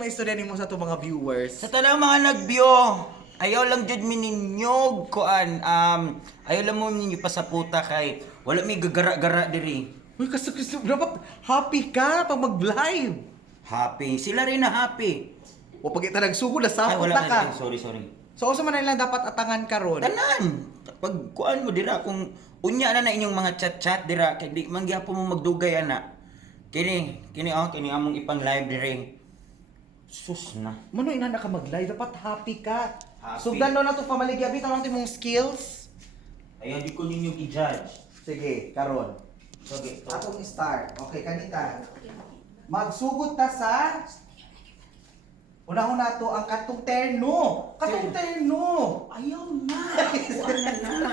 May istorya nimo sa to mga viewers. Sa tanang mga nag-view, ayaw lang jud mi ninyo kuan ayaw lang mo ninyo pasaputa kay wala mi gagara-gara diri. Uy, kasi dapat happy ka pag mag-live. Happy. Sila rin na happy. O pag ita nagsugod na Ay sapot wala na ka. na. Sorry. So usa man na lang dapat atangan karon. Tanan. Pag kuan mo dira kung unya na inyong mga chat-chat dira kay di man gyapon mo magdugay ana. Kini among ipang live diri. Sus na. Mano ina na ka mag-live dapat happy ka. Happy. Sugdan na to pamaligya bitaw lang imong skills. Ayaw di ko ninyo i-judge. Sige, karon. Okay, to. Atong start. Okay, kanita. Magsugod ta sa unahon na to ang katong terno. Katong terno. Ayaw na. Kuan na.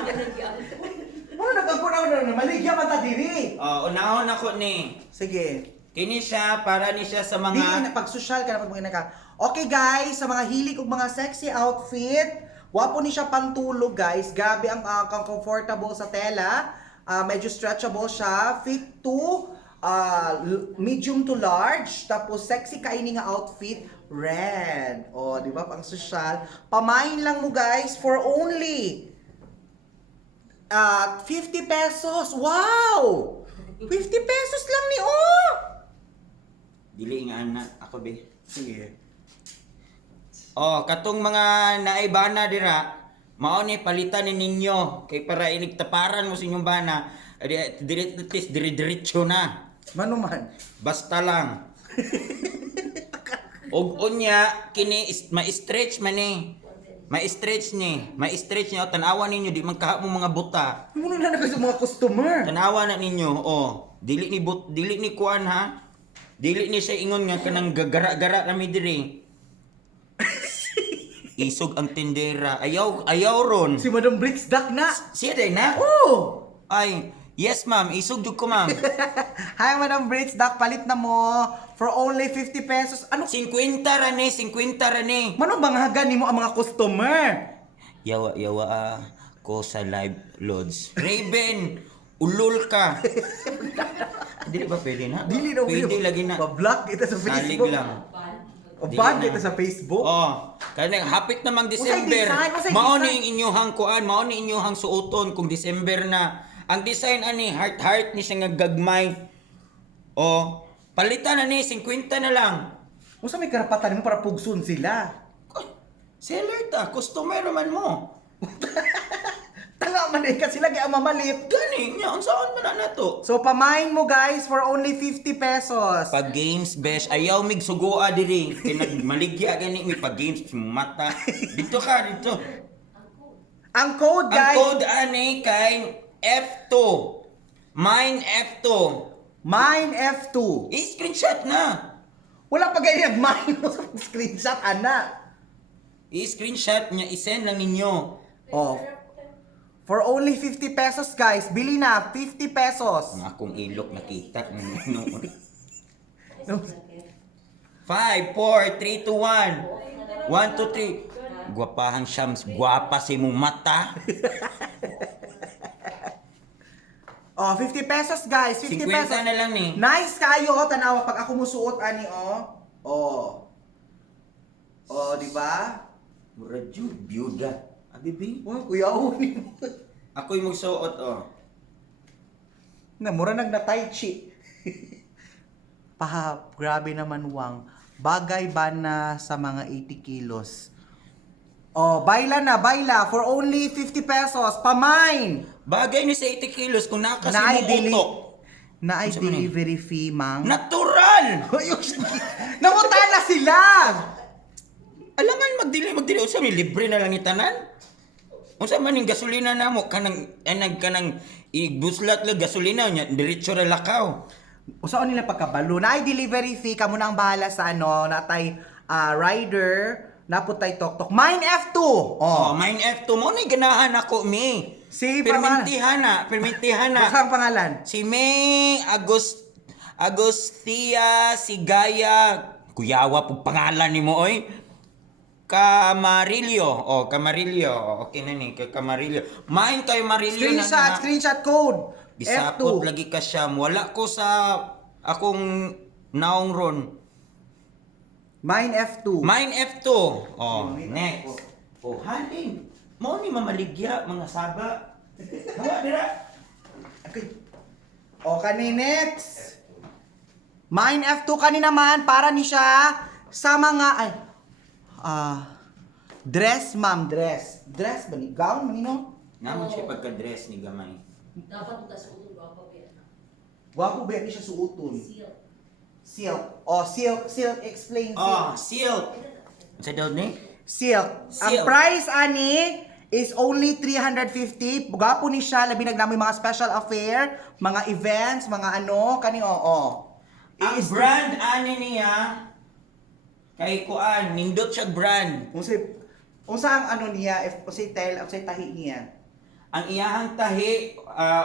Ano nagkakunaw na maligya man ta diri. Unahon ako ni. Sige. Kini siya para ni siya sa Dili na mga pag social ka na pag ka. Okay guys, sa mga hilig ug mga sexy outfit, wapo ni siya pantulog guys. Gabi ang comfortable sa tela. Medyo stretchable siya. Fit to medium to large. Tapos sexy kaini nga outfit. Red. O, di ba? Pang social. Pamain lang mo guys for only 50 pesos. Wow! 50 pesos lang ni oh! dili nga ana ako be. Sige. Katong mga naibana dira, mao ni palitan ni ninyo kay para inigtaparan mo sa inyong bana, diretso na. Manuman. Basta lang. Og unya kini ma-stretch man ni. Ma-stretch niya tanawa ninyo di man kaha mo mga buta. Ano na na sa mga customer? Tanawa na ninyo. Dili ni kuan ha. Dili ni siya ingon nga kanang gagara-gara rami diri. Isog ang tindera. Ayaw ron. Si Madam Bricks Duck na. Siya day na? Oh! Ay, yes ma'am. Isog jud ko ma'am. Hi Madam Bricks Duck, palit na mo for only 50 pesos. Ano? 50 ra ni. Manong banghagan nimo ang mga customer? Yawa ko sa live loads. Raven, ulol ka. Dili ba pwede na? Dili na Pwede lagi na. Ba-block kita sa Salig Facebook. lang. O Dili ban na. kita sa Facebook. Kanang hapit namang Usay December. design, usay Mao design. ni ang inyong kuan, mao ni inyong suoton kung December na. Ang design ani heart ni siya nga gagmay. Palitan na ni 50 na lang. Unsa may karapatan mo para pugsun sila? Seller ta, customer man mo. Tanga man ka sila kay ang mamalit. Gani nya unsaon man na to? So pamain mo guys for only 50 pesos. Pag games besh ayaw mig sugoa diri kay nagmaligya gani mi pag games mata. Dito ka dito. Ang code Ang guys. code ani kay F2. Mine F2. Mine F2. I-screenshot na. Wala pa ganyan nag-mine mo sa screenshot, ana. I-screenshot niya, isend lang ninyo. Oh. For only 50 pesos, guys. Bili na, 50 pesos. Ang akong ilok nakita noon. 5, 4, 3, 2, 1. 1, 2, 3. Gwapahang Shams, gwapa si mong mata. Oh, 50 pesos, guys. 50 50 pesos. na lang ni. Nice kayo, tanawa pag ako musuot ani oh. Oh. Oh, di ba? Mura jud, byuda. Abibi. Wow, kuya ni mo. Ako'y magsuot Na mura nag na tai chi. Grabe naman wang. Bagay ba na sa mga 80 kilos? Oh, baila for only 50 pesos. Pamain. Bagay ni sa 80 kilos kung nakasi Naay mo dili- utok. Na ay Unsa man ni? delivery fee, mang. Natural! Namuta na sila! Alangan magdili unsa mi libre na lang itanan. Unsa man ning gasolina namo kanang ibuslat lang gasolina nya diretso ra lakaw. Usaon nila pagkabalo. Na ay delivery fee, kamo na ang bahala sa natay rider, naputay tok-tok. Mine F2! Mine F2 mo ni ganahan ako mi. Si Permintihan na. Basta ang pangalan? Si May Agustia Sigaya. Kuyawa pug pangalan nimo oy. Camarillo. Okay na ni, Camarillo. Main kay Marillo Screenshot code. Bisapot F2. lagi ka, Syam. Wala ko sa akong naong ron. Mine F2. Mine F2. Oh, next. Oh, handing. Mo ni mamaligya mga saba. Hawa dira. Okay. O, kani next. Mine F2 kani naman, para ni siya sa mga, dress, ma'am, dress. Dress ba ni? Gown, manino? Namon siya pagka-dress ni gamay. Dapat mo sa utong guwapo ba? Wapo ba ni siya suoton? Seal. Silk. O, silk. Silk, explain Oh, silk. silk. Sa daw ni? Silk. Ang Silk. price, ani, is only 350. Gapo ni siya, labi nagnamoy mga special affair, mga events, mga ano, kani, oo. Ang brand ani niya kay kuan, nindot siya brand. Unsa ang ano niya, if unsay tahi niya. Ang iyahang tahi,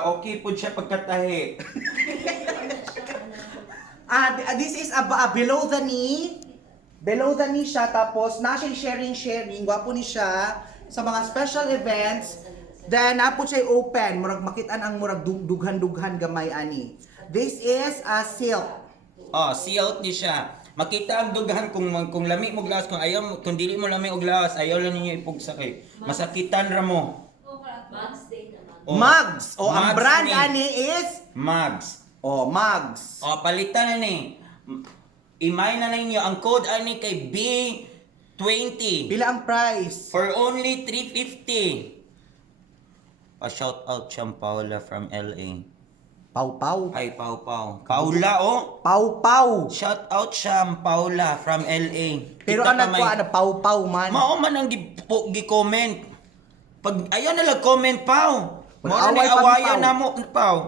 okay po siya pagkatahi. This is below the knee. Below the knee siya, tapos na siya sharing. Gwapo ni siya sa mga special events. Then, napot siya open. Murag makitaan ang murag dughan-dughan gamay ani. This is a silk. Oh, silk ni siya. Makita ang dughan kung lami mo glass, kung dili mo lami og glass, ayaw lang ninyo ipugsa kay. Masakitan ra mo. Mags Day naman. Oh, Mugs. O, ang mugs brand ni. ani is Mugs. Mugs. O, palitan na ni. Imay na ninyo, ang code ani kay B20 Pila ang price? for only 350. Pa-shout out siyang Paula from LA. Pau-pau. Ay, Pau. Paula, oh. Pau-pau. Shout out siyang Paula from LA. Pero Kita ang ka may- nagkuha na pau-pau man. Mao man ang gi-comment. Pag ayaw na comment Pau. Mo Mag-away ni pa ni awayan Pau. na mo Pau.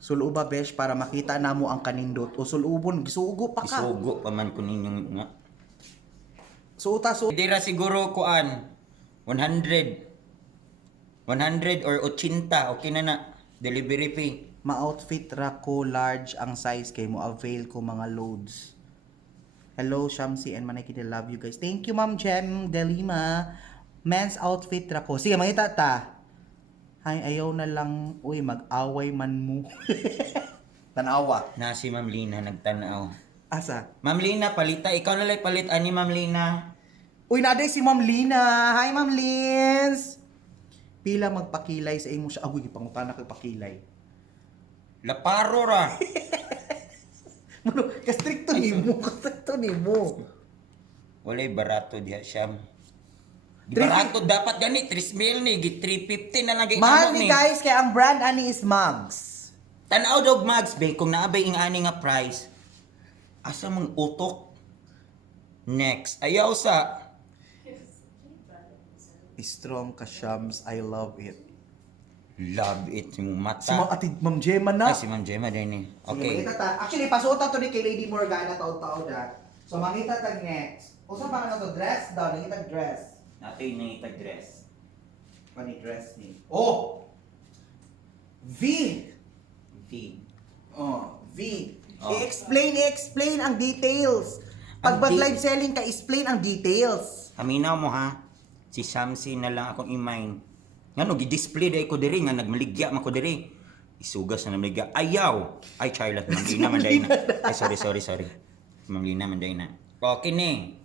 Suluba besh para makita namo ang kanindot. O sulubon gisugo pa ka. Isugo pa man ko ninyong nga. Suta su. Dira siguro kuan 100 or 80, okay na. Delivery fee. Ma-outfit ra ko large ang size kay mo avail ko mga loads. Hello Shamsi and Manay love you guys. Thank you Ma'am Jem Delima. Men's outfit ra ko. Sige mangita ta. Ay ayaw na lang uy mag-away man mo. Tanawa. Na si Ma'am Lina nagtanaw. Asa? Ma'am Lina, palita. Ikaw na lang palit ani Ma'am Lina. Uy naday si Ma'am Lina. Hi Ma'am Lins. Pila magpakilay sa imo siya. Agoy pangutana kay pakilay. Laparo ra. Mano, kastrikto ni mo. Walay barato diha siya. Di 350 barato dapat gani 3,000 ni, gi 350 na lang Mahal ni guys, kaya ang brand ani is Mugs. Tanaw dog Mags be kung naabay ing ani nga price. Asa mang utok. Next, ayaw sa Strong ka Shams, I love it. love it yung Si Ma'am mata. Ati Ma'am Gemma na. Ay si Ma'am Gemma din eh. Okay. Okay. Actually, pasuota to ni kay Lady Morgana taon-taon na. So, mangita tag next. Usa pa na to dress daw, nangita dress. Nato yung nangitag dress. Pani dress ni. Oh! V! V. Oh, V. Oh. I-explain ang details. Pag Ang live selling ka, explain ang details. Haminaw mo ha. Si Shamsi na lang akong imain. Ngano gi-display day ko diri nga nagmaligya man ko diri. Isugas na namaligya. Ayaw. Ay Charlotte, Ma'am Lina man day na. Ay sorry. Ma'am Lina man day na. O kini.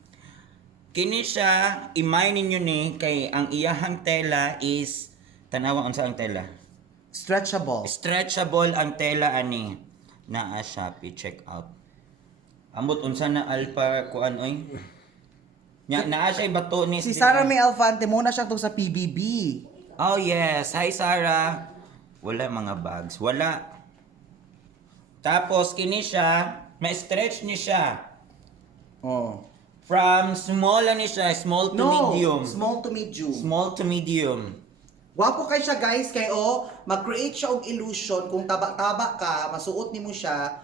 Kini siya imay ninyo ni kay ang iyahang tela is tanawa unsa ang tela? Stretchable. Stretchable ang tela ani. Naa Shopee check out. Amot unsa na alpha kuan oy? Nya naa siya bato ni Si Sarah May Alfante muna siya to sa PBB. Oh yes, hi Sarah. Wala mga bags, wala. Tapos kini siya, may stretch ni siya. Oh. From small ni siya, small to medium. Small to medium. Small to medium. Wapo kay siya guys, kay mag-create siya og illusion kung taba-taba ka, masuot nimo siya,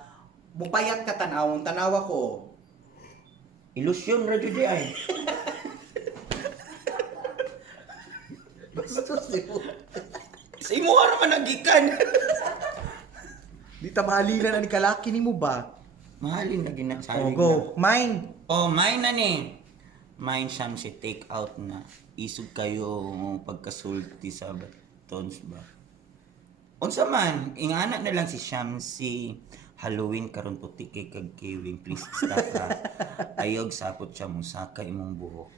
mupayat ka tanawon, tanawa ko. Ilusyon ra jud ay. Bastos nimo. Sa imo naman nagikan. Di ta mahalinan ani kalaki nimo ba? Mahalin na Oh, ginasabi. go. Mine. Oh, mine na ni. Mine siyam si take out na. Isog kayo pagkasulti sa batons ba. Unsa man, ingana na lang si Shamsi Halloween karon puti kay kag kiwing, please stop ha. Ayog sapot siya mo saka imong buhok.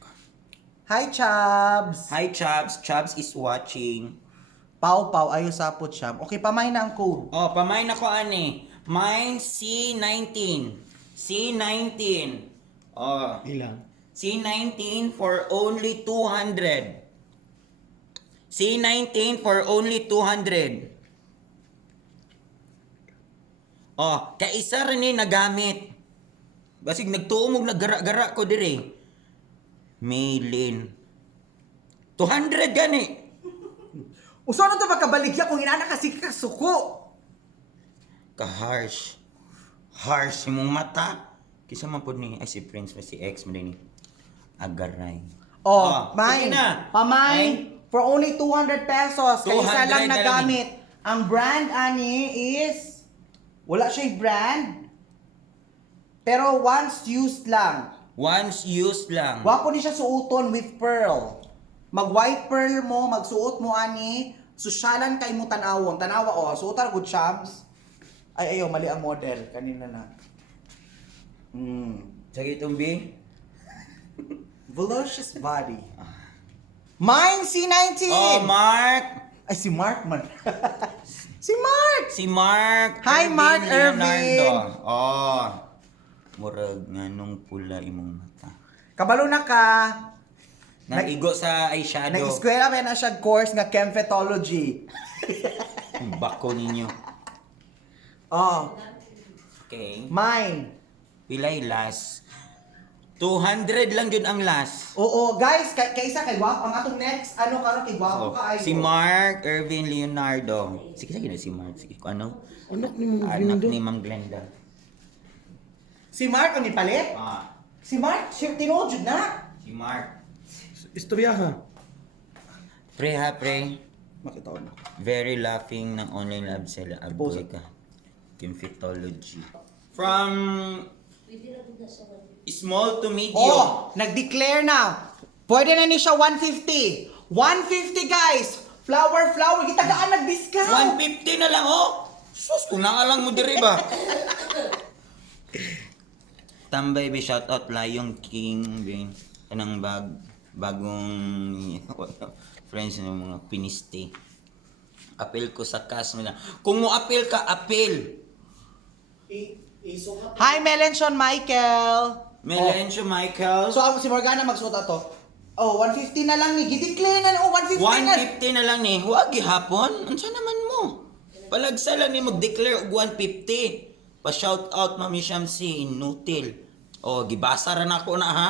Hi, Chabs! Hi Chubbs, Chubbs is watching. Pau, ayo sapot siya. Okay, pamay na ang code. Oh, pamain ako ani. Mine C19. C19. Oh, Ilang? C19 for only 200. C19 for only 200. Oh, kaisa rin ni nagamit. Basig nagtuong og naggara-gara ko dire. Maylin. 200 gani. Uso na ito magkabaligya kung inana kasi kasuko. Ka-harsh. Harsh imong mata. Kisa man po ni, ay si Prince na si ex mo din ni. Agaray. Oh, sige mine. na. Pamay. For only 200 pesos. Kaya isa 200 lang na nagamit. Ang brand, ani, is... Wala siya'y brand. Pero once used lang. Once used lang. Wapo ni siya suoton with pearl. Mag-white pearl mo, magsuot mo, ani. Susyalan kay mo tanawon. Tanawa, oh. Suotan good Shams. Ay, ayo, mali ang model. Kanina na. Sige tumbi. Voluptuous body. Mine, C19! Oh, Mark! Ay, si Mark man. si Mark! Si Mark. Hi, Mark Leonardo. Irvin. Oh. Murag nganong pula imong mata. Kabalo na ka. Naigo sa eyeshadow. Nag-eskwela ba na siya course nga Chemphetology. Bako ninyo. Oh, Okay. mine. Pilay last. 200 lang yun ang last. Oo, guys, kaysa kay Guapo, ang atong next, ano karon kay Guapo Oh, kaayo. si Mark Irvin Leonardo. Sige na si Mark. Sige ko ano? Anak ni Mong Anak Lindo. ni Ma'am Glenda. Si Mark ang nipalit? Ah, Si Mark, siya tinuod jud na. si Mark. Istorya ha. Pre ha, pre. Makita ko na. Very laughing ng online lab sila. Aboy ka. Chemphetology. From Pwede na doon sa one. small to medium. Oh, nag-declare na. Pwede na ni siya 150. 150 guys. Flower. Gitagaan nag-discount. 150 na lang, oh! Sus, kung lang mo diri ba? Tambay be shoutout Lion King be kanang bagong friends ng mga piniste. Apel ko sa cast nila. Kung mo apel ka, apel. Hi, Melension Michael. Melencio Michael. So, ako si Morgana magsuot ato. Oh, 150 na lang ni. Gideclare na. Oh, 150 na. 150 na lang ni. Huwag gihapon. Unsa naman mo? Palagsa lang ni mag-declare og 150. Pa-shoutout Mami Shamsi inutil. Oh, gibasa ra na ako na ha.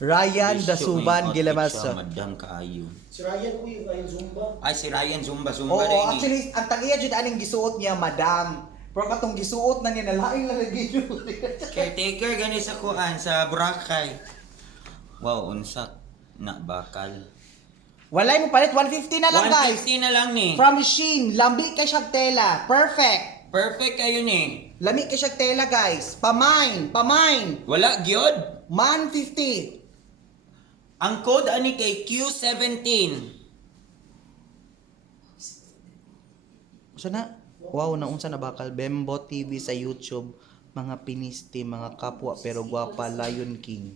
Ryan Issue Dasuban may outfit Gilamasa. siya, Madam kaayo. Si Ryan, uy, Ryan Zumba. Ay si Ryan Zumba Oo, rin eh. actually, ang tagiya jud aning gisuot niya, madam. Pero katong gisuot na niya, nalaing lang lagi yun. Caretaker gani sa kuan sa Boracay. Wow, unsa na bakal. Walay mo palit, 150 na lang guys. 150 na lang ni. From Shein, lambi kay siyag tela. Perfect. Perfect kayo ni. Lami kay siyag tela guys. Pamain. Wala gyud. 150. Ang code ani kay Q17. So na? Wow, naunsa na bakal. Bembo TV sa YouTube. Mga piniste, mga kapwa pero gwapa, Lion King.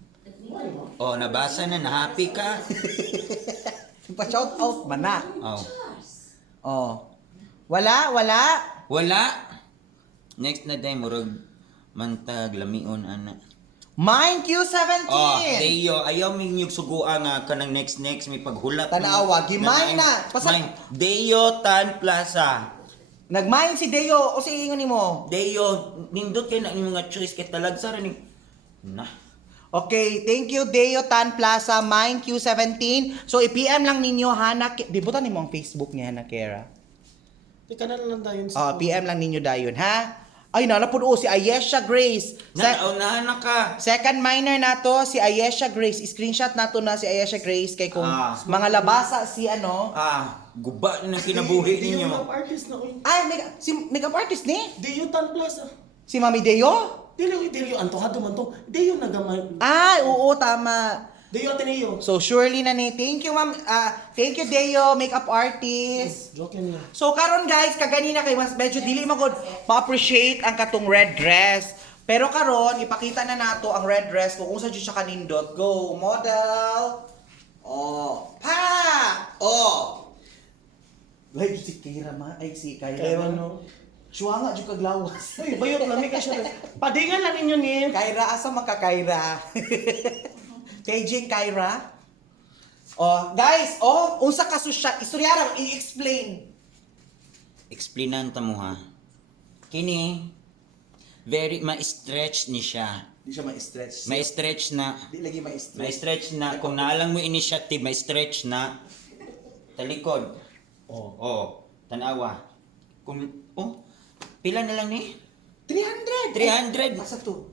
Oh, nabasa na, happy ka. Pa-shout out man na. Oh. Oh. Wala. Wala. Next na day murag mantag lamion ana. Mine Q17. Oh, Deo, ayaw mi nyug suguan nga kanang next may paghulat. Tanawa, gimay na. Mine. Deo Tan Plaza. Nagmain si Deo o si ingon nimo. Deo, nindot kay na mga choice kay talagsa ra ni. Na. Okay, thank you Deo Tan Plaza, Mine Q17. So i-PM lang ninyo Hana, di buta nimo ang Facebook niya Hana Kera. Ika na lang tayo sa... PM lang ninyo dayon ha. Ay nalapod si Ayesha Grace. Naunahan na ka. Second minor nato si Ayesha Grace. Screenshot nato na si Ayesha Grace kay kung mga labasa si ano. Guba na ng kinabuhi ninyo. Makeup artist na, uy. Ay, si makeup artist ni? Deo Tan Plaza. Si Mami Deo? Dili, Deo, anto ha man to. Deo nagaman. Ay, oo, tama. Deo Ateneo. So surely na ni. Thank you ma'am. Thank you Deo, makeup artist. Joke niya. So karon guys, kaganina kay mas medyo dili mo gud ma-appreciate ang katong red dress. Pero karon ipakita na nato ang red dress kung unsa jud siya kanindot. Go, model. Oh, pa. Oh. Live si Kira ma, ay si Kaya. Kaya ano? Suwa nga jud kag lawas. Uy, bayot na may kasi. Padingan lang ninyo ni. Kyra, asa maka-Kyra? Kay Kyra? Oh, guys, unsa ka susya, istoryara, i-explain. Explainan ta mo ha. Kini very ma-stretch ni siya. Di siya ma-stretch. Ma-stretch na. Di lagi ma-stretch. Ma-stretch na kung naalang mo initiative, ma-stretch na talikod. Oh, tanawa. Kung pila na lang ni? 300! 300. Asa to?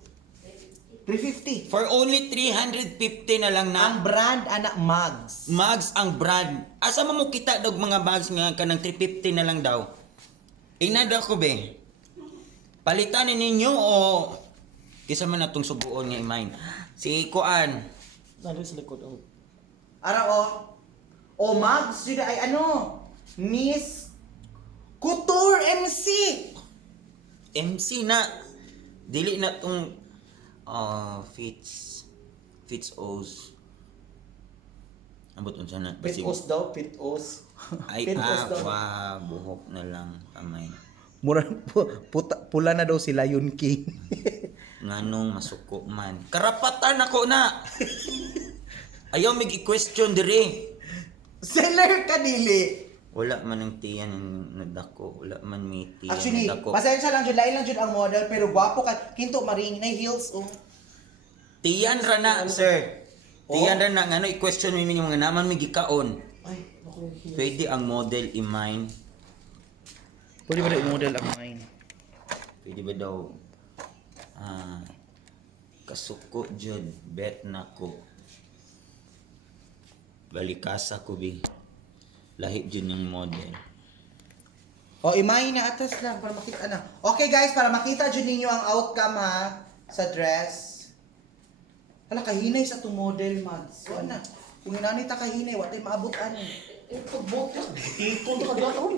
350. For only 350 na lang Ang na. brand, anak, mugs. Mugs ang brand. Asa mo kita dog mga bags nga kanang 350 na lang daw. Inada ko be. Palitan ninyo o kisa man natong subuon nga imain. Si Kuan. Nandun sa likod. Ara, mugs, yun ay ano? Miss Couture MC. MC na. Dili na tong Fits O's. Abot unsa na. Basig- Pitos daw, pitos. Ay, Pitos daw. buhok na lang kamay. Mura, pula na daw si Lion King. Nganong masuko man. Karapatan ako na. Ayaw mig i-question dire. Seller ka dili. Wala man ang tiyan na dako, wala man may tiyan Actually, na dako. pasensya lang jud, lain lang jud ang model pero gwapo ka. Kinto maring na heels Tiyan ra na, sir. Tiyan ra na ngano i-question mi ninyo nga naman may gikaon. Ay, ako. Pwede ang model i-mine. Pwede ba daw model ang mine? Pwede ba daw kasuko jud bet nako. Balikasa ko bi. Lahi jud yung model. Imay na atas lang para makita na. Okay guys, para makita jud ninyo ang outcome ha sa dress. Hala kahinay sa to model mads. So na. Kung inani ta kahinay, wa tay maabot ani. Ito, bota. Tikon ka daw.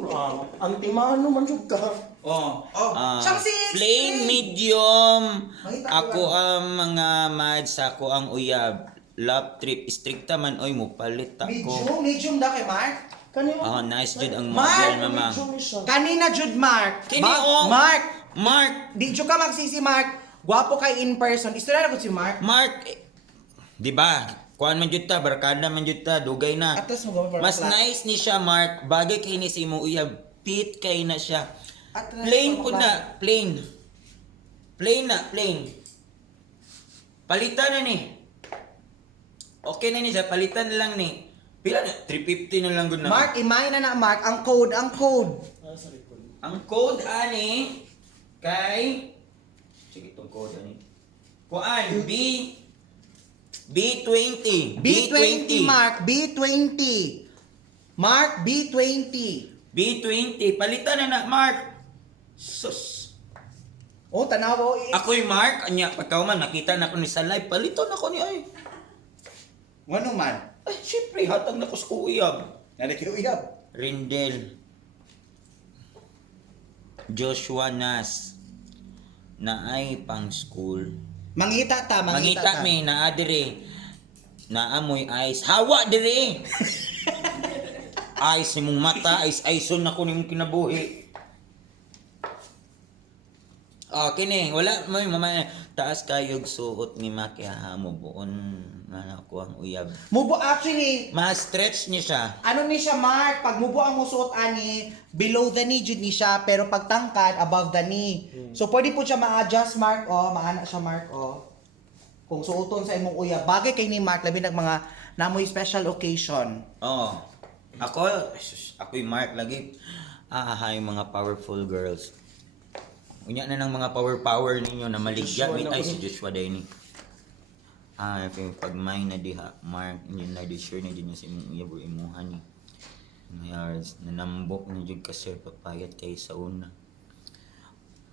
Antimano man jud ka. Siyang si Plain, medium. Makita ko Ako ang mga mads, ako ang uyab. Love trip, stricta man oy mo palit ako. medium daw kay Mark. Kanina. Nice jud ang Mark, model mama. Medyo siya. Kanina jud Mark. Kini oh. Mark, Mark, di jud ka magsisi Mark. Gwapo kay in person. Istorya na ko si Mark. Mark, di ba? Kuan man jud ta, barkada man jud ta, dugay na. Atas mo gawin para Mas nice ni siya, Mark. Bagay kay ni si mo uyab. Pit kay na siya. Atras Plain mo po na, plain. Plain na, plain. Palitan na ni. Okay na ni siya, palitan na lang ni. Pila na? 350 na lang gud na. Mark, imay na Mark. Ang code. Sa likod. Ang code ani kay sige tong code ani. Kuan B20. B20 Mark, B20. Mark, B20. B20. Palitan na Mark. Sus. Tanawo. Ako'y Mark, anya pagkauman nakita na ko ni sa live, paliton ako ni ay. Ano man? Ay, syempre hatag na ko sa uyab. Nanakiuyab. Rindel. Joshua Nas. Na ay pang school. Mangita ta. Mangita mi na dire. Naamoy ice. Hawa dire. Ice imong mata, ice-ison na ko nimong kinabuhi. Kini, wala may mama taas kayog suot ni Makiha mo buon na ako ang uyab. Mubo actually, Ma-stretch ni siya. ano ni siya Mark, pag mubo ang musuot ani, below the knee jud ni siya, pero pag tangkad, above the knee. So pwede po siya ma-adjust Mark, maana siya Mark, kung suoton sa imong uyab. Bagay kay ni Mark, labi ng mga namoy special occasion. Ako'y Mark lagi. Yung mga powerful girls. Unya na ng mga power ninyo na maligya. Ay, si Joshua day ni. Pag may na diha, Mark, yun na di sure na dyan yung si uyab o imuhan ni. Mayars, nanambok na dyan ka sir, papayat kayo sa una.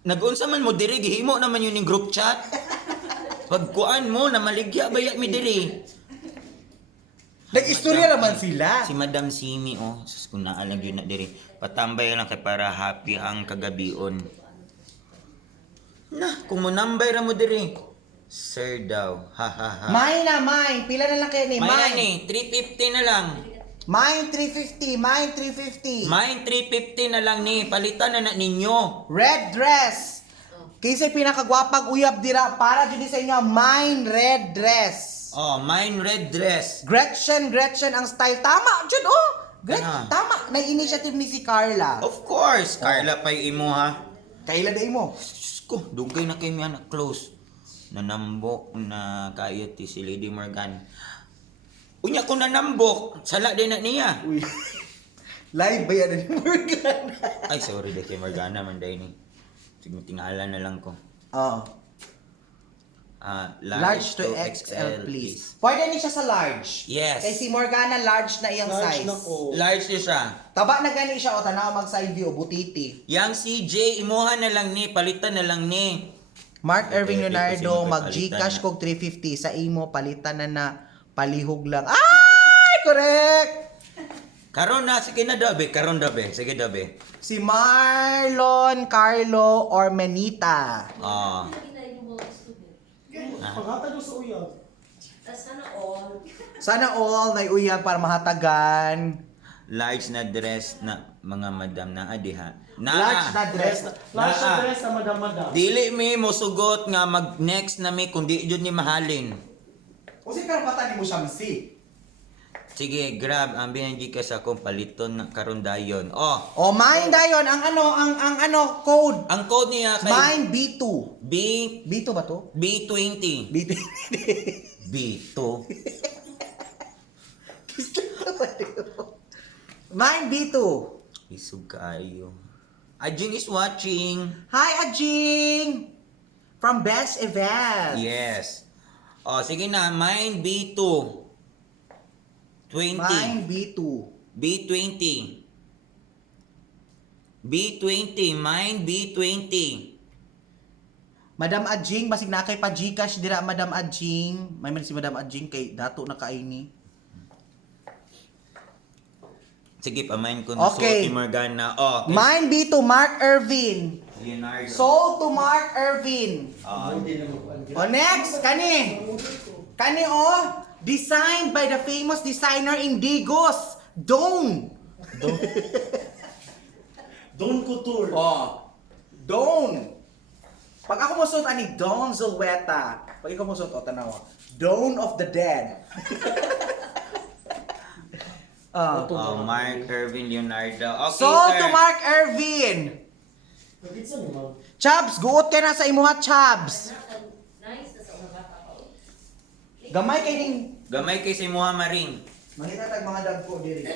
Nag-unsa man mo diri, gihimo naman yun yung group chat. Pagkuan mo, na maligya ba mi diri? Nag-istorya naman sila. Si Madam Simi, oh. Sus, kung naalang yun na diri. Patambay lang kay para happy ang kagabion. Na, kung mo nambay ra mo diri. Sir daw. Ha ha ha. Mine na, mine. Pila na lang kayo ni May na mine. ni, 350 na lang. Mine 350, mine 350. Mine 350 na lang ni. Palitan na ninyo. Red dress. Kasi pinakagwapag uyab dira para dyan sa inyo, mine red dress. Oh, mine red dress. Gretchen ang style. Tama, dyan Ano? Tama. Na-initiative ni si Carla. Of course, Carla pa imo ha. Kailan day mo? Diyos ko, dugay na kayo na close. Nanambok na kayo ti si Lady Morgan. Unya ko nanambok, sala din na niya. Uy. Live ba yan ni Morgan? Ay, sorry de kay Morgana man day ni. Sige, tingala na lang ko. Oh. Large to XL, please. Pwede ni siya sa large. Yes. Kay si Morgana, large na iyang Large size. na ko. Large niya siya. Taba na gani siya o tanaw mag side view, butiti. Yang CJ, imuha na lang ni, palitan na lang ni. Mark Irving Okay, Leonardo, kasi mag magpapalitan Gcash na. kog 350 sa imo palitan na palihog lang. Ay, correct. Karon na, sige na dabe, karon dabe, sige dabe. Si Marlon Carlo Ormenita. Ah, Nakita yung mga student. Paghatag mo sa uyab. Tapos sana all. Sana all na uyab para mahatagan. large na dress na mga madam na adiha. Large na dress. Large na Naa. dress na madam-madam. Dili mi mo sugot nga mag next na mi kundi jud ni mahalin. O si karapatan ni mo siya misi. Sige, grab ang binangi ka sa akong paliton na karon dayon. Oh, O mine dayon ang ano code. ang code niya kay Mine B2. B B2 ba to? B20. B2. B2. Mine B2. Isug kaayo. Ajin is watching. Hi Ajing. From Best Event. Yes. Oh, sige na, mine B2. 20. Mine B2. B20. B20, mine B20. Madam Ajing, basig na kay pa Gcash dira Madam Ajing. May man si Madam Ajing kay dato na kaini. Sige, pamain ko Okay. suot ni Morgana. Oh, okay. Mine B2 Mark Irvin. Leonardo. Sold to Mark Irvin. Ah, O next, kani. Kani designed by the famous designer Indigos, Don. Don Couture. Don. Pag ako musot ani Don Zulueta. Pag ikaw musot tanawa. Dawn of the Dead. oh, Mark Irvin Leonardo. Okay, Sold sir. to Mark Irvin. Nagitsa ni ma'am. Chabs, guot ka na sa imuha, Chabs. Nice na sa mga bata pa. Gamay kay ning Gamay kay si Muha Maring. Mangita tag mga dagko diri.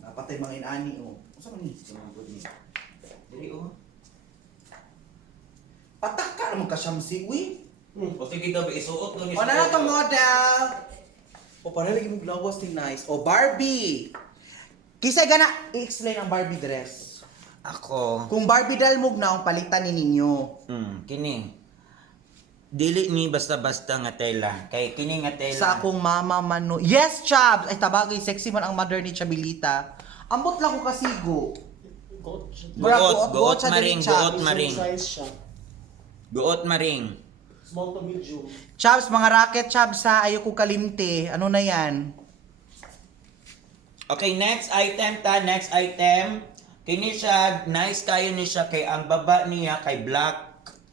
Napatay mga inani Unsa man ni? Dili oh. Pataka naman ka Shamsi, uy. O sige daw, isuot no ni. O na to model. O para lagi mo glawas ni nice. O Barbie. Kisay gana i-explain ang Barbie dress. Ako. Kung Barbie doll mo na ang palitan ni ninyo. Kini. Dili ni basta-basta nga tela. Kay kini nga tela. Sa akong mama mano. Yes, Chabs. Ay tabagay sexy man ang mother ni Chabilita. Ambot lang ko kasigo. Goat siya. Goot siya maring, dili, Chabs. goot maring. Size siya. Goot maring. Small to medium. Chabs, mga racket Chabs ha. Ayoko kalimte. Ano na yan? Okay, next item ta, next item. Kini siya, nice kayo ni siya kay ang baba niya kay black.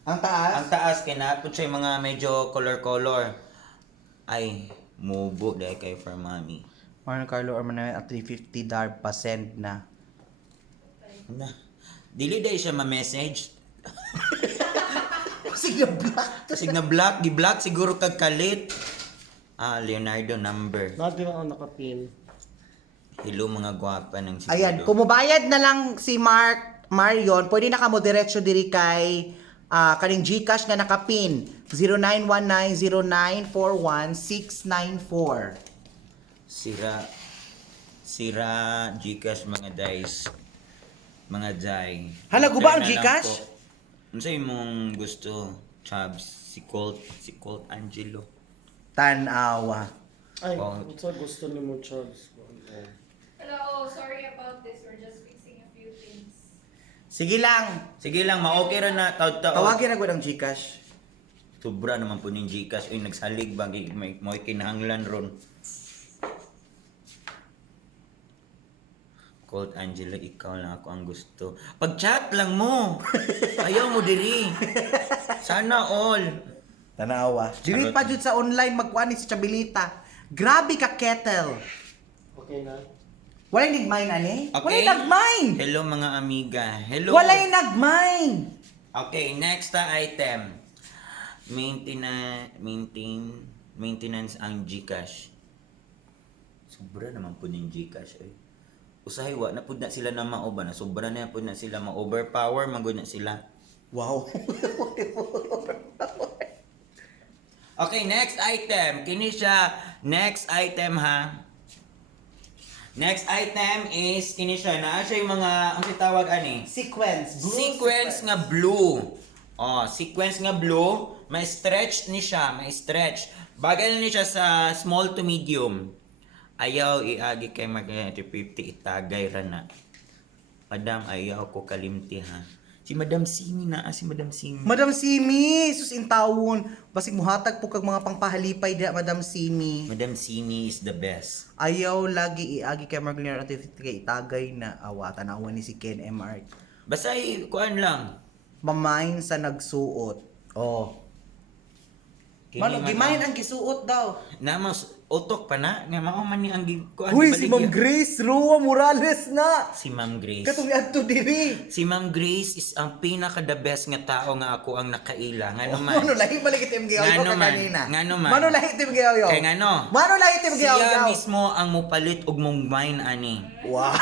Ang taas? Ang taas kay napod siya yung mga medyo color. Ay, mubo dahil kay for mommy. Marlon Carlo or Manuel at 350 darb pa send na. Na. Dili dahil siya ma-message. Sige black. Kasi na black, gi-black siguro kag kalit. Leonardo number. Natin ang nakapin. Hello mga gwapa ng siguro. Ayan, kung mubayad na lang si Marion, pwede na ka mo diretso diri kay kaning Gcash nga nakapin 091909419694. Sira Gcash mga dice. Mga jay. Hala, guba ang Turn na lang Gcash? po. Ano sa'yo mong gusto? Chabs, si Colt Angelo. Tanawa. Ay, Oh. gusto ni mo, Charles. Hello, sorry about this. We're just fixing a few things. Sige lang. Sige lang, ma-okay ra na. Taod-taod. Tawagin na ko ng Gcash. Sobra naman po ng Gcash. Uy, nagsalig ba? May kinahanglan ron. Cold Angela, ikaw lang ako ang gusto. Pag-chat lang mo. Ayaw mo diri. Sana all. Tanawa. Dili pa jud sa online magkuan ni si Chabilita. Grabe ka, Kettle. Okay na? Walay nagmine ani? Okay. Walay nagmine. Hello mga amiga. Hello. Walay nagmine. Okay, next na item. Maintenance ang Gcash. Sobra naman po ng Gcash eh. Usahay wa na pud na sila na maoba na sobra na pud na sila ma-overpower magud na sila. Wow. Okay, next item. Kini siya next item ha. Next item is kini siya na siya yung mga ang tawag ani. Sequence. Blue Sequence nga blue. Oh, sequence nga blue, may stretch ni siya, may stretch. Bagay ni siya sa small to medium. Ayaw iagi kay Mark 50 itagay ra na. Madam, ayaw ko kalimti ha. Si Madam Simi na, si Madam Simi. Madam Simi, sus in tawon. Basig muhatag po kag mga pangpahalipay dia, Madam Simi. Madam Simi is the best. Ayaw lagi iagi kay Margliar at kay itagay na awatan awan ni si Ken MR. Basta kuan lang. Mamain sa nagsuot. Oh. Mano, gimain ang gisuot daw. Na mas utok pa na, nga mao man ni ang kuan. Uy, si Ma'am Grace Rua Morales na. Si Ma'am Grace. Katong adto diri. Si Ma'am Grace is ang pinaka the best nga tao nga ako ang nakaila. Nga naman. Mano lahi balik itim giyaw Nga ko naman, kanina. nga naman. Mano lahi itim giyaw yo. Kay ngano? Mano lahi itim giyaw Siya yo. mismo ang mupalit og mong wine ani. Wow.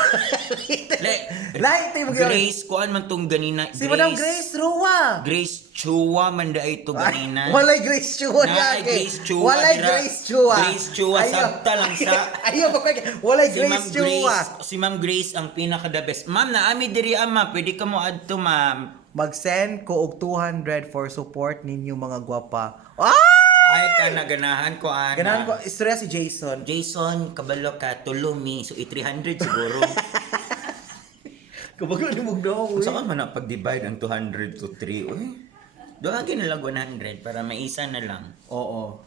Le- Lahi itim giyaw. Grace, kuan man tong ganina. Si Madam Grace Rua. Grace Chua man da ito ganina. Walay Grace Chua Na, niya. Grace Chua, Walay dira. Grace Chua. Grace Chua, sabta lang sa- Ayaw ko kay walay Si Ma'am Grace Chua. Si Ma'am Grace ang pinaka the best. Ma'am, naami diri ama, pwede ka mo adto ma'am. Mag-send ko og 200 for support ninyo mga gwapa. Ah! Ay ka naganahan ko ana. Ganahan ko, istorya si Jason. Jason, kabalo ka, tulumi. So, 300 siguro. Kabago ni Mugdong. Kung saan man na pag-divide ang 200 to 3, uy. Doon na lang 100 para may isa na lang. Oo.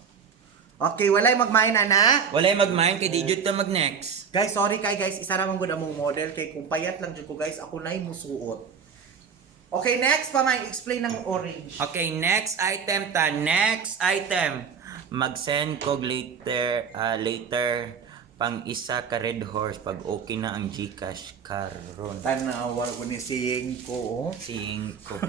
Okay, walay magmain na. Walay mag-mind kay di jud ta mag-next. Guys, sorry kay guys, isa naman gud among model kay kung payat lang jud ko guys, ako nay musuot. Okay, next pa may explain ng orange. Okay, next item ta. Next item. Mag-send ko later pang isa ka red horse pag okay na ang Gcash karon. Tanawal ko ni siyeng ko. Oh. 5.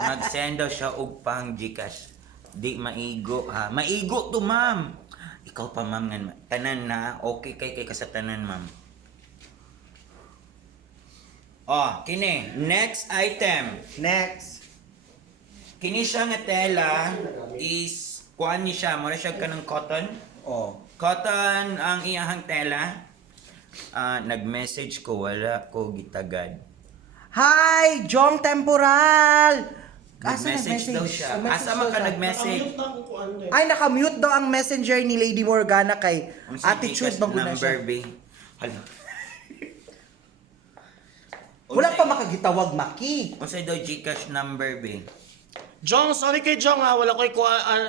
Mag-send daw siya og pang Gcash. Di maigo ha. Maigo to ma'am. Ikaw pa ma'am nga tanan na okay kay ka sa tanan ma'am. Oh, kini next item. Next. Kini siya nga tela is kuan ni siya, mo siya kanang cotton. Oh. Cotton ang iyahang tela. Nag-message ko wala ko gitagad. Hi, Jong Temporal. Asa Nag-message daw siya. Asa man ka nag-message? Nakamute na ako kuan din. Ay, nakamute daw ang messenger ni Lady Morgana kay Ang attitude Gcash bang na number siya. B. Hala. Wala pa makagitawag Maki. Unsay daw Gcash number B? Jong, sorry kay Jong ha. Wala ko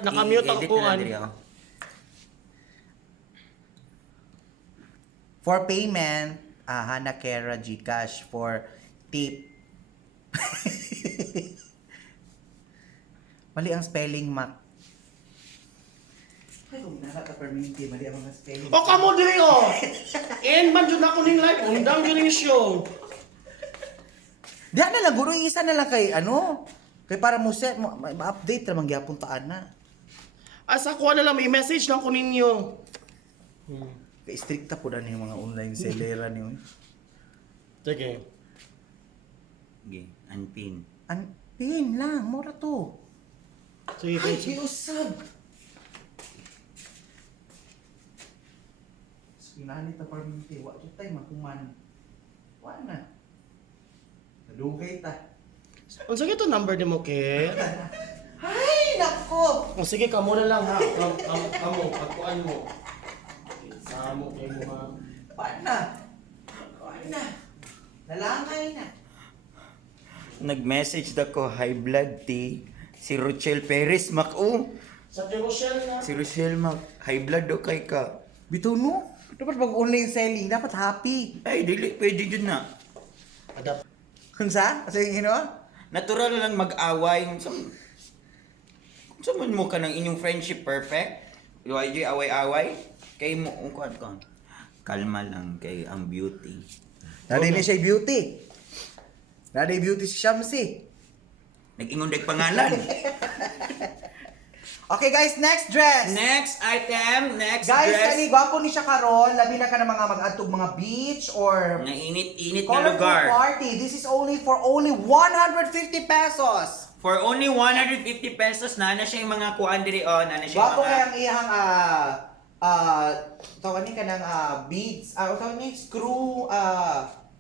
nakamute ako I-edit na lang kuan. diri ako. For payment, Hana Kera Gcash for tip. Mali ang spelling, Mac. Ay, kung nakaka-perminti, mali ang mga spelling. O kamo diri o. En man jud ako ning live. Undang jud ning show. Diyan na lang, guro, isa na lang kay ano. Kay para mo set, ma-update naman gyapon taan na. Asa ko na lang i-message lang ko ninyo. Kay stricta po na yung mga online sellera niyo. Sige. Okay, unpin. An pin lang, mura to. Sige. Ay, sige. giusab. Sinani ta perminti, wa jud tay makuman. Wa na. Nadugay ta. Unsa gyud to number nimo ke? Hi, nako. O sige, kamo na lang ha. Kamo, pagkuan mo. Samo kayo mo ha. Paano na? Paano na? Nalangay na. Nag-message ko, high blood tea. Si Rochelle Perez, Mako. Sa Jerusalem na. Si Rochelle, high blood daw kay ka. Bitaw no? Dapat pag online selling, dapat happy. Ay, dili, pwede yun na. Adapt. Kunsa? Kasi yung ginawa? Natural lang mag-away. Sa man mo ka ng inyong friendship perfect? YJ, away-away? Kay mo, kalma lang kay ang beauty. Nanay na siya beauty. Nanay beauty si Shamsi. Nag-ingon dag pangalan. Okay guys, next dress. Next item, next Guys, dress. kani gwapo ni siya karon, labi na ka ng mga mag-adtog mga beach or Nga init-init na colorful lugar. party. This is only for only 150 pesos. For only 150 pesos, na siya yung mga kuan diri on, na siya Gwapo yung mga... kaya ang iyang tawag ni kanang beads, tawag ni screw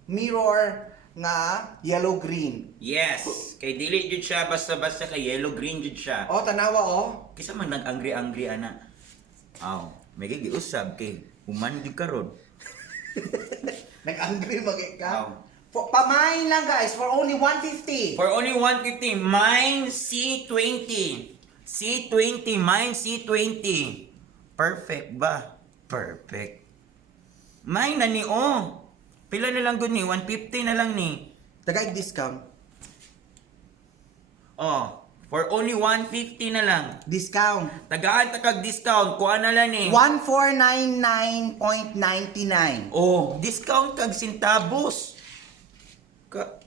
mirror nga yellow green. Yes, kay dili jud siya basta-basta kay yellow green jud siya. Oh, tanawa oh. Kisa man nag-angry-angry ana. Aw, may giusab kay human gid karon. Nag-angry magika. Aw. Pamain lang guys, for only 150. For only 150, mine C20. C20, mine C20. Perfect ba? Perfect. Mine na ni oh. Pila na lang gud ni? 150 na lang ni. Tagaig discount. Oh, for only 150 na lang. Discount. Tagaan ta kag discount, kuha na lang ni. 1499.99. Oh, discount kag centavos. Ka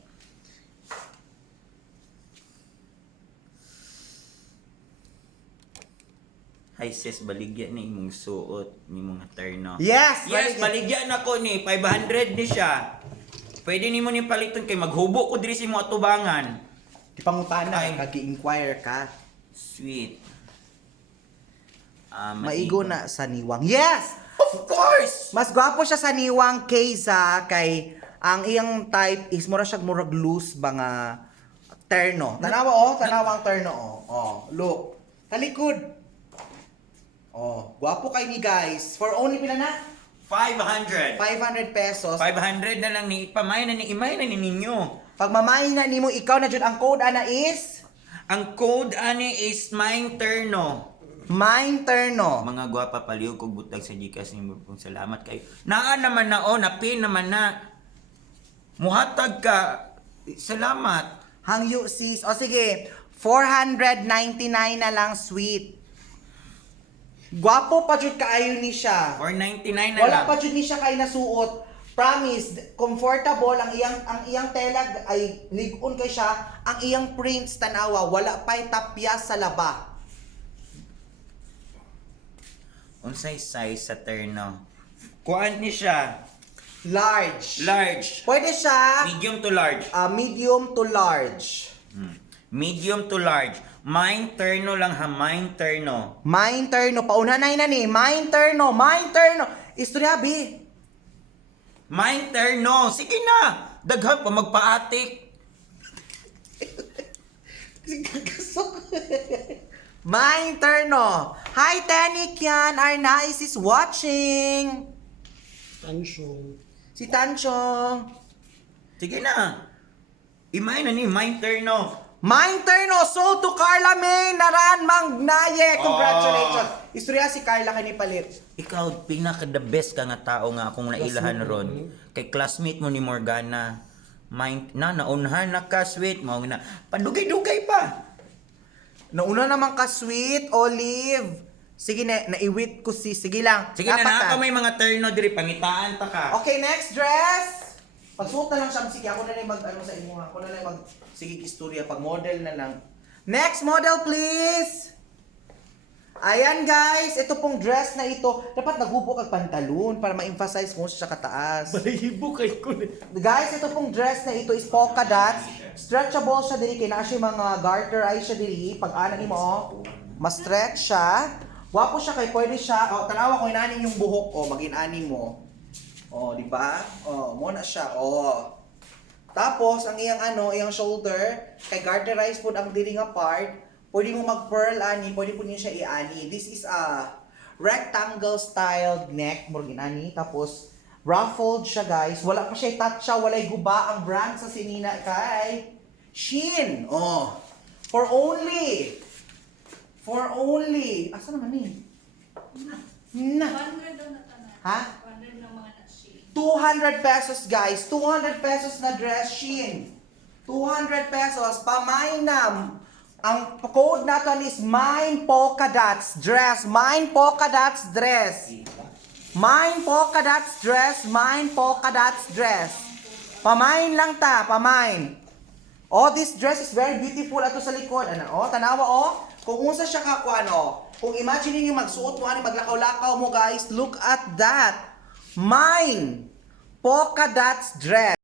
Ay sis, baligyan ni imong suot ni mga terno. Yes, Yes, baligyan. baligyan ako ni 500 ni siya. Pwede nimo ni paliton kay maghubo ko diri sa imong atubangan. Di pangutana, Ay. kagi-inquire ka. Sweet. Maigo na sa niwang. Yes! Of course. Mas gwapo siya sa niwang kaysa kay ang iyang type is mura siya murag loose ba nga terno. Tanawa oh, tanawa ang terno oh. Oh, look. Talikod. Oh, gwapo kay ni guys. For only pila na? 500. 500 pesos. 500 na lang ni ipamay na ni imay na ni ninyo. Pag mamain na nimo ikaw na jud ang code ana is Ang code ani is mine terno. Mine Terno. Mga gwapa paliw kog butag sa Gcash nimo pong salamat kay. Naa naman na oh, napin naman na. Muhatag ka. Salamat. Hangyo sis. O sige, 499 na lang sweet. Gwapo pa jud kaayo ni siya. 499 na Wala lang. pa jud ni siya kay nasuot. Promise, comfortable ang iyang tela ay ligon kay siya. Ang iyang prints tanawa wala pa'y tapya sa laba. Unsay size sa terno? Kuan ni siya. Large. Large. Pwede siya Medium to large. medium to large. Medium to large. Mine terno lang ha, mine terno. Mine Terno. Paunanay na ni. Mine Terno. Mine Terno. Istorya, bi. Mine terno. Sige na. Daghan pa magpaatik. Mine Terno. Hi, Tenik yan. Our nice is watching. Tansyo. Si Tanchong. Sige na. Imay na ni mine terno. Mine Terno. So to Carla May Naran Magnaye. Congratulations. Istorya si Carla kay ni palit. Ikaw, pinaka the best ka nga tao nga akong nailahan ron. Kay classmate mo ni Morgana. Naunhan na ka, sweet. Mao na. Padugay-dugay pa. Nauna naman ka, sweet, Olive. Sige na, naiwit ko si. Sige lang. Sige na, Dapat naka may mga terno diri, pangitaan ta ka. Okay, next dress. Pagsuot na lang siya, sige, ako na lang mag-ano sa inyo, ako na lang sige, istorya, pag-model na lang. Next model, please! Ayan, guys, ito pong dress na ito, dapat nagubo kag pantalon para ma-emphasize mo siya kataas. Balahibo kay ko. Guys, ito pong dress na ito is polka dots. Stretchable siya diri, kaya siya mga garter ay siya diri. Pag-anan mo, oh, ma-stretch siya. Wapo siya kay pwede siya, oh, tanawa ko inanin yung buhok, oh, mag-inanin mo. Oh, di ba? Oh, mo na siya. Oh. Tapos ang iyang iyang shoulder kay garterize pud ang diri nga part, Pwede mo mag-pearl ani, pwede po niyo siya i-ani. This is a rectangle styled neck, murag ani. Tapos, ruffled siya guys. Wala pa siya tatcha, walay guba. Ang brand sa sinina kay Shein. Oh. For only, asa naman eh? Na. 100 daw na tanan. Ha? 100 na mga na-shade. 200 pesos guys. 200 pesos na dress Shein. 200 pesos. Pamainam. Ang code natin is Mine Polka Dots Dress. Mine Polka Dots Dress. Mine Polka Dots Dress. Mine Polka Dots Dress. Pamain lang ta. Pamain. Oh, this dress is very beautiful. Ato sa likod. Ano? Oh, tanawa oh. Kung unsa siya kakuan oh. Kung imagine niyo magsuot mo ani maglakaw-lakaw mo guys. Look at that. Mine Polka Dots Dress.